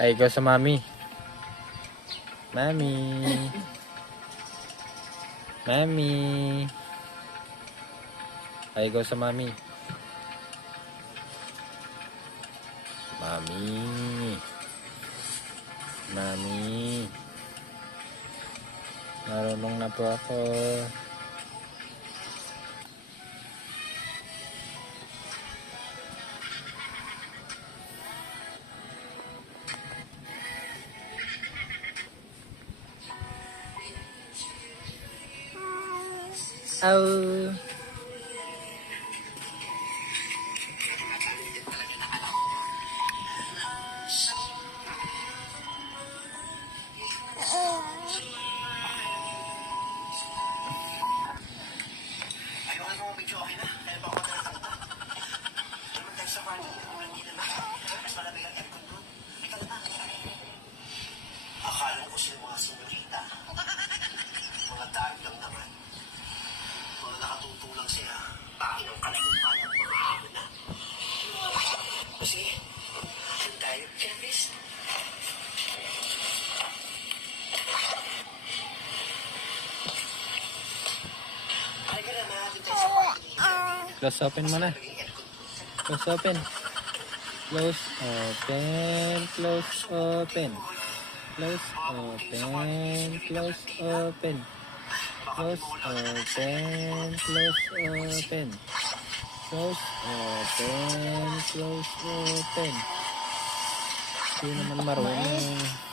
Ay, ikaw sa mami. Mami. Mami. Ay, ikaw sa mami. Mami. Mami. Marunong na po ako. Oh. Akala ko sila mga senyorita. Mga dami lang naman. Mga nakatutulang siya. Pakin ang kalikupan ng mga hamon na. Kasi, ang tayo, Jeffries. Ay ka na natin tayo sa kwarto ni Jeffries. Close open mo na. Close open. Close open. Close open. Close open. Close open. Close open. Close open. Close open. Close open. Hindi naman marunong.